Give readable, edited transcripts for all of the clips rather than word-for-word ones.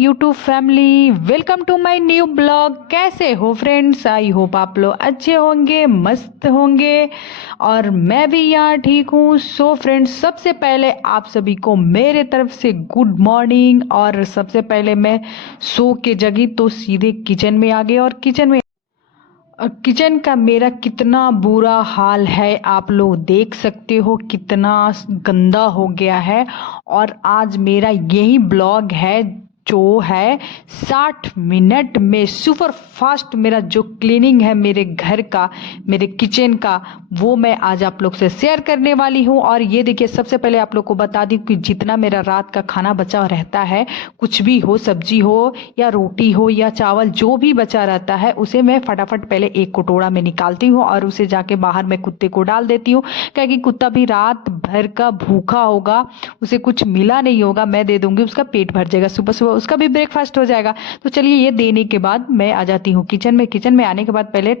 YouTube family, welcome to my new blog. कैसे हो friends? I hope आप लोग अच्छे होंगे, मस्त होंगे और मैं भी यहाँ ठीक हूँ। सो फ्रेंड्स, सबसे पहले आप सभी को मेरे तरफ से गुड मॉर्निंग। और सबसे पहले मैं सो के जगी तो सीधे किचन में आ गई और किचन का मेरा कितना बुरा हाल है आप लोग देख सकते हो, कितना गंदा हो गया है। और आज मेरा यही ब्लॉग है जो है 60 मिनट में सुपर फास्ट मेरा जो क्लीनिंग है मेरे घर का, मेरे किचन का, वो मैं आज आप लोग से शेयर करने वाली हूँ। और ये देखिए, सबसे पहले आप लोग को बता दी कि जितना मेरा रात का खाना बचा रहता है, कुछ भी हो, सब्जी हो या रोटी हो या चावल, जो भी बचा रहता है उसे मैं फटाफट पहले एक कटोरा में निकालती हूँ और उसे जाके बाहर मैं कुत्ते को डाल देती हूँ। क्योंकि कुत्ता भी रात भर का भूखा होगा, उसे कुछ मिला नहीं होगा, मैं दे दूंगी, उसका पेट भर जाएगा, सुबह सुबह उसका भी ब्रेकफास्ट हो जाएगा। तो चलिए, ये देने के बाद मैं आ जाती हूँ किचन में। किचन में आने के बाद पहले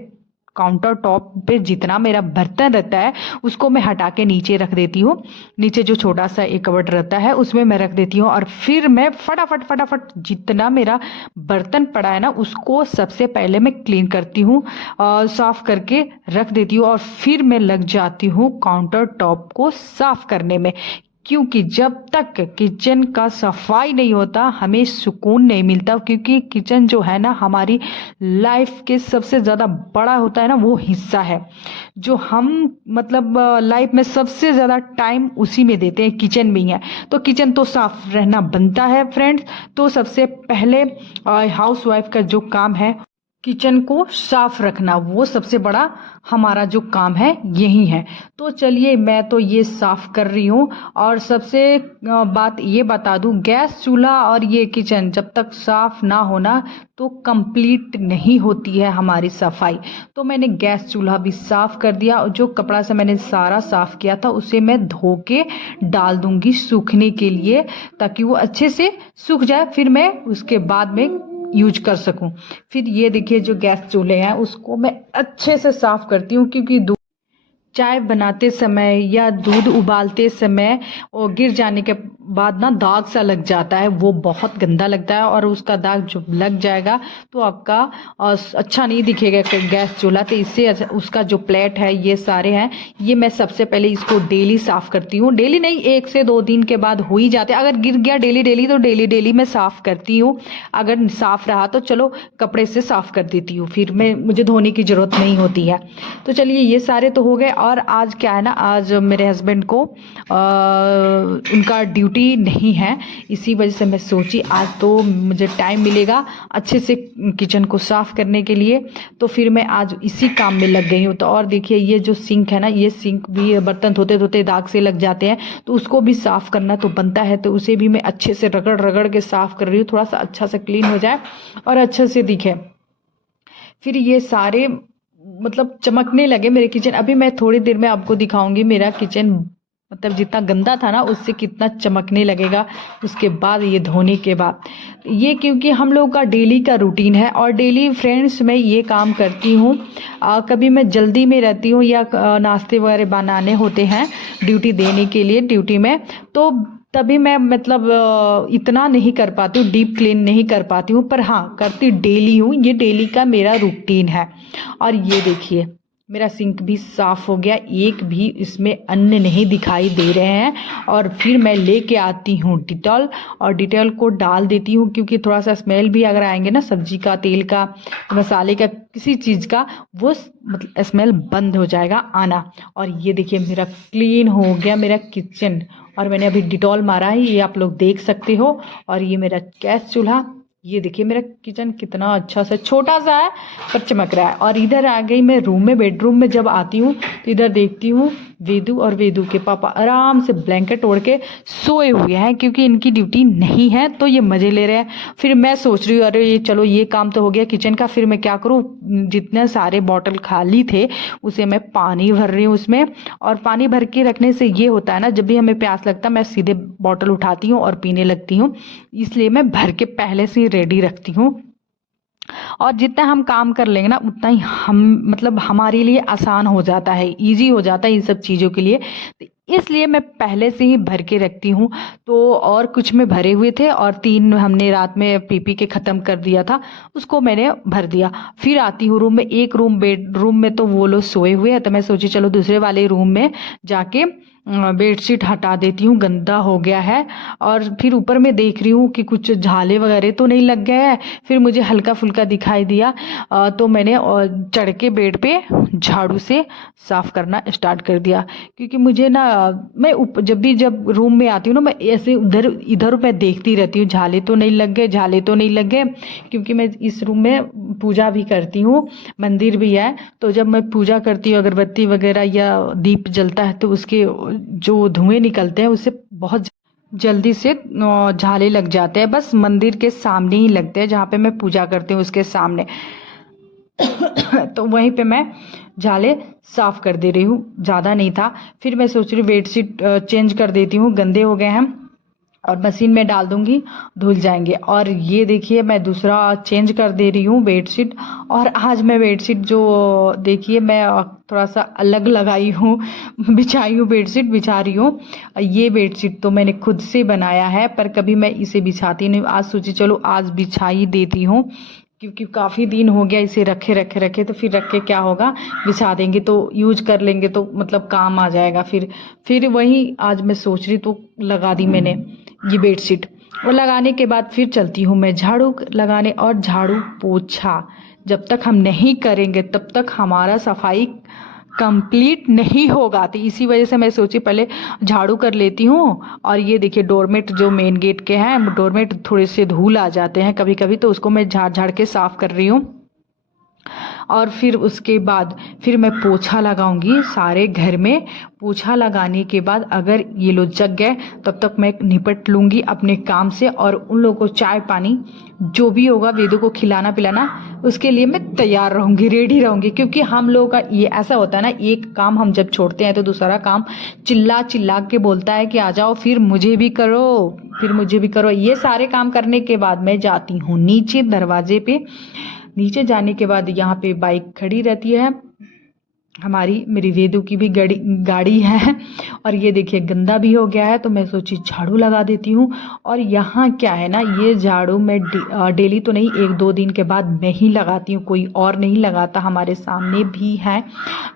काउंटर टॉप पे जितना मेरा बर्तन रहता है उसको मैं हटा के नीचे रख देती हूँ। नीचे जो छोटा सा एक कबर्ड रहता है उसमें मैं रख देती हूँ और फिर मैं फटाफट फटाफट जितना मेरा बर्तन पड़ा है ना उसको सबसे पहले मैं क्लीन करती हूँ, साफ करके रख देती हूँ और फिर मैं लग जाती हूँ काउंटर टॉप को साफ करने में। क्योंकि जब तक किचन का सफाई नहीं होता हमें सुकून नहीं मिलता। क्योंकि किचन जो है ना हमारी लाइफ के सबसे ज़्यादा बड़ा होता है ना, वो हिस्सा है जो हम मतलब लाइफ में सबसे ज़्यादा टाइम उसी में देते हैं, किचन में ही है। तो किचन तो साफ रहना बनता है फ्रेंड्स। तो सबसे पहले हाउस वाइफ का जो काम है किचन को साफ रखना, वो सबसे बड़ा हमारा जो काम है यही है। तो चलिए, मैं तो ये साफ कर रही हूँ। और सबसे बात ये बता दूँ, गैस चूल्हा और ये किचन जब तक साफ ना होना तो कंप्लीट नहीं होती है हमारी सफाई। तो मैंने गैस चूल्हा भी साफ कर दिया और जो कपड़ा से मैंने सारा साफ किया था उसे मैं धो के डाल दूंगी सूखने के लिए, ताकि वो अच्छे से सूख जाए, फिर मैं उसके बाद में यूज कर सकूं। फिर ये देखिए, जो गैस चूल्हे हैं उसको मैं अच्छे से साफ करती हूँ। क्योंकि चाय बनाते समय या दूध उबालते समय वो गिर जाने के बाद ना दाग सा लग जाता है, वो बहुत गंदा लगता है। और उसका दाग जो लग जाएगा तो आपका अच्छा नहीं दिखेगा गैस चूल्हा। तो इससे उसका जो प्लेट है, ये सारे हैं, ये मैं सबसे पहले इसको डेली साफ करती हूँ। डेली नहीं, 1 से 2 दिन के बाद हो ही जाते हैं। अगर गिर गया डेली डेली तो डेली डेली मैं साफ करती हूँ। अगर साफ रहा तो चलो कपड़े से साफ कर देती हूँ, फिर मुझे धोने की जरूरत नहीं होती है। तो चलिए, ये सारे तो हो गए। और आज क्या है ना, आज मेरे हस्बैंड को उनका ड्यूटी नहीं है, इसी वजह से मैं सोची आज तो मुझे टाइम मिलेगा अच्छे से किचन को साफ करने के लिए। तो फिर मैं आज इसी काम में लग गई हूँ। तो और देखिए, ये जो सिंक है ना, ये सिंक भी बर्तन धोते धोते दाग से लग जाते हैं, तो उसको भी साफ करना तो बनता है। तो उसे भी मैं अच्छे से रगड़ रगड़ के साफ कर रही हूँ, थोड़ा सा अच्छा से क्लीन हो जाए और अच्छे से दिखे। फिर ये सारे मतलब चमकने लगे मेरे किचन। अभी मैं थोड़ी देर में आपको दिखाऊंगी मेरा किचन मतलब जितना गंदा था ना उससे कितना चमकने लगेगा उसके बाद, ये धोने के बाद। ये क्योंकि हम लोग का डेली का रूटीन है और डेली फ्रेंड्स मैं ये काम करती हूँ। कभी मैं जल्दी में रहती हूँ या नाश्ते वगैरह बनाने होते हैं ड्यूटी देने के लिए ड्यूटी में, तो तभी मैं मतलब इतना नहीं कर पाती हूँ, डीप क्लीन नहीं कर पाती हूँ। पर हाँ, करती डेली हूँ, ये डेली का मेरा रूटीन है। और ये देखिए, मेरा सिंक भी साफ हो गया, एक भी इसमें अन्न नहीं दिखाई दे रहे हैं। और फिर मैं लेके आती हूँ डिटॉल और डिटॉल को डाल देती हूँ, क्योंकि थोड़ा सा स्मेल भी अगर आएंगे ना सब्जी का, तेल का, मसाले का, किसी चीज़ का, वो मतलब स्मेल बंद हो जाएगा आना। और ये देखिए, मेरा क्लीन हो गया मेरा किचन और मैंने अभी डिटॉल मारा है, ये आप लोग देख सकते हो। और ये मेरा गैस चूल्हा, ये देखिए मेरा किचन कितना अच्छा सा छोटा सा है पर चमक रहा है। और इधर आ गई मैं रूम में। बेडरूम में जब आती हूँ तो इधर देखती हूँ वेदू और वेदू के पापा आराम से ब्लैंकेट ओढ़ के सोए हुए हैं, क्योंकि इनकी ड्यूटी नहीं है तो ये मज़े ले रहे हैं। फिर मैं सोच रही हूँ, अरे ये चलो ये काम तो हो गया किचन का, फिर मैं क्या करूँ, जितने सारे बॉटल खाली थे उसे मैं पानी भर रही हूँ उसमें। और पानी भर के रखने से ये होता है ना, जब भी हमें प्यास लगता है मैं सीधे बॉटल उठाती हूँ और पीने लगती हूँ, इसलिए मैं भर के पहले से ही रेडी रखती हूँ। और जितना हम काम कर लेंगे ना उतना ही हम मतलब हमारे लिए आसान हो जाता है, इजी हो जाता है इन सब चीज़ों के लिए। तो इसलिए मैं पहले से ही भर के रखती हूँ। तो और कुछ में भरे हुए थे और 3 हमने रात में पी के ख़त्म कर दिया था, उसको मैंने भर दिया। फिर आती हूँ रूम में, एक बेडरूम में तो वो लोग सोए हुए हैं, तो मैं सोची चलो दूसरे वाले रूम में जाके बेडशीट हटा देती हूँ, गंदा हो गया है। और फिर ऊपर में देख रही हूँ कि कुछ झाले वगैरह तो नहीं लग गए हैं। फिर मुझे हल्का फुल्का दिखाई दिया, तो मैंने चढ़ के बेड पे झाड़ू से साफ़ करना स्टार्ट कर दिया। क्योंकि मुझे ना, मैं जब रूम में आती हूँ ना, मैं ऐसे उधर इधर मैं देखती रहती हूँ, झाले तो नहीं लग गए, झाले तो नहीं लग गए। क्योंकि मैं इस रूम में पूजा भी करती हूँ, मंदिर भी है। तो जब मैं पूजा करती हूँ, अगरबत्ती वगैरह या दीप जलता है, तो उसके जो धुएं निकलते हैं उससे बहुत जल्दी से झाले लग जाते हैं। बस मंदिर के सामने ही लगते हैं, जहाँ पे मैं पूजा करती हूँ उसके सामने। तो वहीं पे मैं झाले साफ कर दे रही हूँ, ज़्यादा नहीं था। फिर मैं सोच रही हूँ बेडशीट चेंज कर देती हूँ, गंदे हो गए हैं, और मशीन में डाल दूंगी, धुल जाएंगे। और ये देखिए मैं दूसरा चेंज कर दे रही हूँ बेडशीट। और आज मैं बेडशीट जो देखिए मैं थोड़ा सा अलग लगाई हूँ, बिछाई हूँ, बेडशीट बिछा रही हूँ। ये बेडशीट तो मैंने खुद से बनाया है, पर कभी मैं इसे बिछाती नहीं। आज सोची चलो आज बिछा ही देती हूँ, क्योंकि काफ़ी दिन हो गया इसे रखे रखे रखे, तो फिर रख के क्या होगा, बिछा देंगे तो यूज कर लेंगे, तो मतलब काम आ जाएगा। फिर वही आज मैं सोच रही, तो लगा दी मैंने ये बेडशीट। और लगाने के बाद फिर चलती हूँ मैं झाड़ू लगाने। और झाड़ू पोछा जब तक हम नहीं करेंगे तब तक हमारा सफाई कंप्लीट नहीं होगा। तो इसी वजह से मैं सोची पहले झाड़ू कर लेती हूँ। और ये देखिए डोरमेट जो मेन गेट के हैं, डोरमेट थोड़े से धूल आ जाते हैं कभी कभी, तो उसको मैं झाड़ झाड़ के साफ कर रही हूँ। और फिर उसके बाद फिर मैं पोछा लगाऊंगी सारे घर में। पोछा लगाने के बाद अगर ये लोग जग गए तब तक मैं निपट लूँगी अपने काम से, और उन लोगों को चाय पानी जो भी होगा, वेदों को खिलाना पिलाना, उसके लिए मैं तैयार रहूँगी, रेडी रहूँगी। क्योंकि हम लोगों का ये ऐसा होता है ना, एक काम हम जब छोड़ते हैं तो दूसरा काम चिल्ला चिल्ला के बोलता है कि आ जाओ, फिर मुझे भी करो, फिर मुझे भी करो। ये सारे काम करने के बाद मैं जाती हूँ नीचे दरवाजे पे। नीचे जाने के बाद यहाँ पे बाइक खड़ी रहती है हमारी, मेरी वेदू की भी गाड़ी है। और ये देखिए गंदा भी हो गया है, तो मैं सोची झाड़ू लगा देती हूँ। और यहाँ क्या है ना, ये झाड़ू मैं डेली तो नहीं, 1-2 दिन के बाद मैं ही लगाती हूँ, कोई और नहीं लगाता। हमारे सामने भी हैं,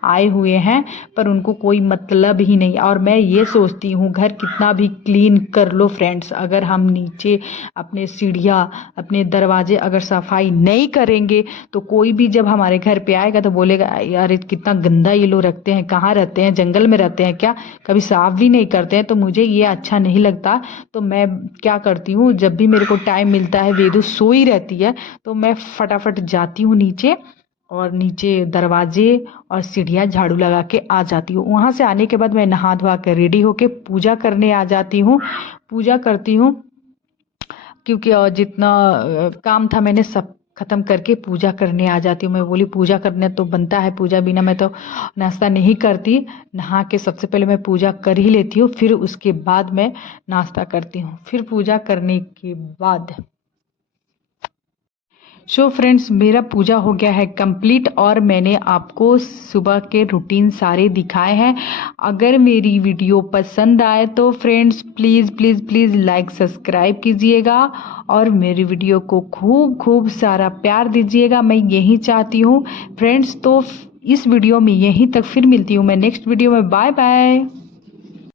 आए हुए हैं, पर उनको कोई मतलब ही नहीं। और मैं ये सोचती हूँ घर कितना भी क्लीन कर लो फ्रेंड्स, अगर हम नीचे अपने सीढ़ियाँ, अपने दरवाजे अगर सफाई नहीं करेंगे, तो कोई भी जब हमारे घर पे आएगा तो बोलेगा यार कितना गंदा ये लोग रखते हैं, कहाँ रहते हैं, जंगल में रहते हैं क्या, कभी साफ भी नहीं करते हैं। तो मुझे ये अच्छा नहीं लगता। तो मैं क्या करती हूँ, जब भी मेरे को टाइम मिलता है, वेदू सोई रहती है, तो मैं फटाफट जाती हूँ नीचे, और नीचे दरवाजे और सीढ़ियाँ झाड़ू लगा के आ जाती हूँ। वहाँ से आने के बाद मैं नहा धोवा कर रेडी होके पूजा करने आ जाती हूँ, पूजा करती हूँ। क्योंकि जितना काम था मैंने सब ख़त्म करके पूजा करने आ जाती हूँ। मैं बोली पूजा करने तो बनता है, पूजा बिना मैं तो नाश्ता नहीं करती। नहा के सबसे पहले मैं पूजा कर ही लेती हूँ, फिर उसके बाद मैं नाश्ता करती हूँ। फिर पूजा करने के बाद सो फ्रेंड्स मेरा पूजा हो गया है कंप्लीट, और मैंने आपको सुबह के रूटीन सारे दिखाए हैं। अगर मेरी वीडियो पसंद आए तो friends please please please like subscribe कीजिएगा, और मेरी वीडियो को खूब खूब सारा प्यार दीजिएगा, मैं यही चाहती हूँ फ्रेंड्स। तो इस वीडियो में यहीं तक, फिर मिलती हूँ मैं नेक्स्ट वीडियो में। Bye bye.